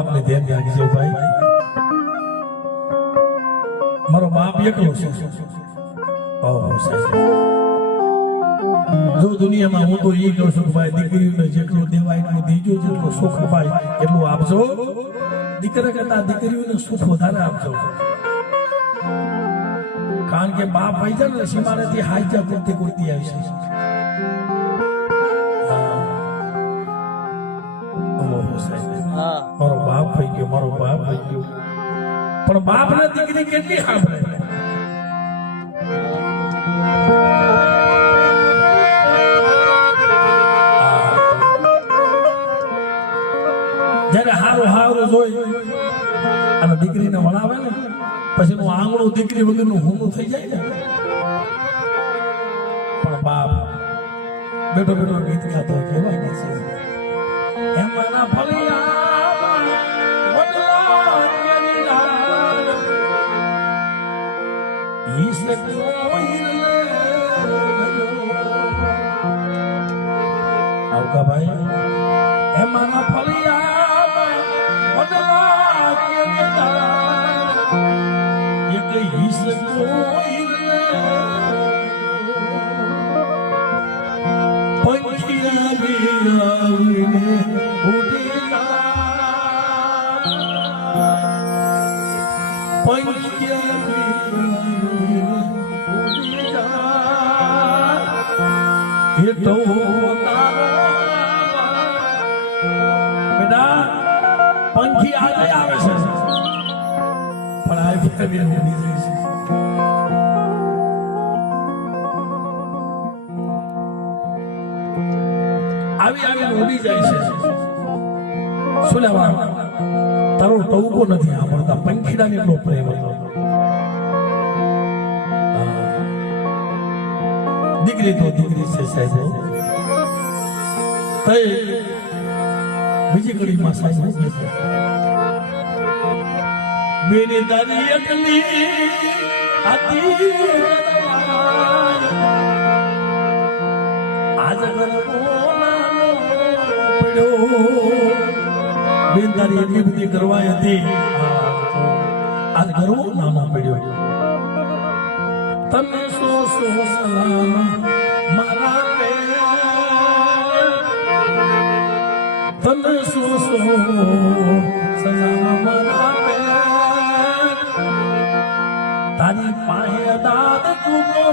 બાપ ને ધ્યાન રાખજો ભાઈ. મારો બાપ એકલો છે. ઓહો સાહેબ, જો દુનિયામાં હું તો એ કહું છું કે ભાઈ દીકરીઓને જેટલું દેવાય એટલું દીજો, જેટલું સુખ અપાય એટલું આપજો. દીકરા કરતા દીકરીઓને સુખ વધારે આપજો. કારણ કે બાપ ભાઈ છે ને સીમારેથી હાઈજા પૂરતી કુર્તી આવી છે. મારો બાપ ભાઈ ગયો, મારો બાપ ભાઈ ગયો. પણ બાપ ને દીકરી કેટલી સાંભળે. જયારે હારો હારો જોઈ અને દીકરીને વણાવે ને પછી નું આંગણું દીકરી વગરનું હુમું થઈ જાય ને. પણ બાપ બેઠો બેઠો ગીત ગાતો કેવા ગીત છે. એમાંના ફળિયા વડલા કેરી ડાળ ઈસ કોઈ આવકા ભાઈ. એમાંના ફળિયા વડલા કેરી ડાળ એક ઈસ કોઈ પંખિયા આવીને ઉડી જાય, પંખિયા ઉડી જાય એ તો તારો બેટા. પંખી આજે આવે છે પણ આ ફેરી ઉડી જાય છે. આવી આવી ઉડી જાય છે. શું લેવા તારો ટવકો નથી સાંભળતા. પંખીડાને એટલો પ્રેમ હતો. દીકરી તો દીકરી છે સાહેબ. બીજી ઘડીમાં સાહેબ શું કહે છે? બેની તારી એકલી હતી આજ બેન તારી એટલી બધી કરવાઈ હતી, આજ ગરવો નાનો પડ્યો. તમે સો સલામ મારા પે, તમે સો સલામ મારા પે. તારી પાસે દાદ ચૂકો.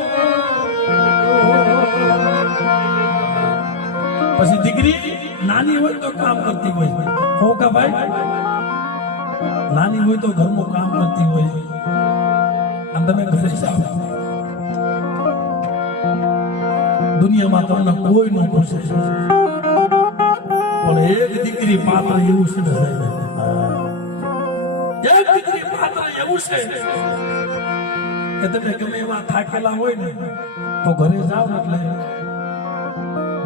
પછી દીકરી નાની હોય તો કામ કરતી હોય. હો કા ભાઈ, નાની હોય તો ઘરનું કામ કરતી હોય. અને તમે ઘરે જાઓ, દુનિયામાં તમને કોઈ ન પૂછે, પણ એક દીકરી પાત્ર એવું છે. એક દીકરી પાત્ર એવું છે કે તમે ગમે એવા થાકેલા હોય ને તો ઘરે જાઓ એટલે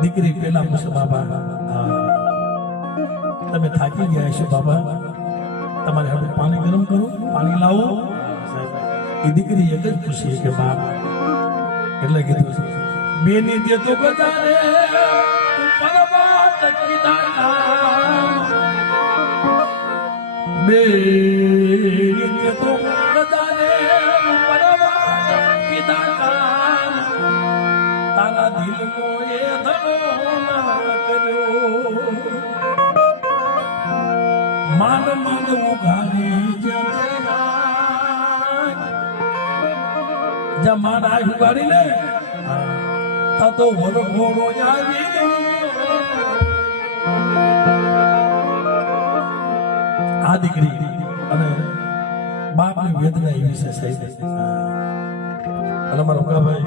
દીકરી પેલા પૂછે, બાબા તમે થાકી ગયા છો બાબા, તમારે હવે પાણી ગરમ કરો, પાણી લાવો. એ દીકરી એક જ પૂછીએ કે બાપ, એટલે કીધું બેની તે તો બધાને પરવાત કીધા, બેની તે તો બધાને પરવાત કીધા. તારા દિલનો એ ધડો ના કર્યો, માન માન ઉઘાડી જા માન આ ઉઘાડી લે તા તો વરઘોડો આવી. આ દીકરી અને બાપની વેદના એવી છે સાહેબ. અને મારા ભાઈ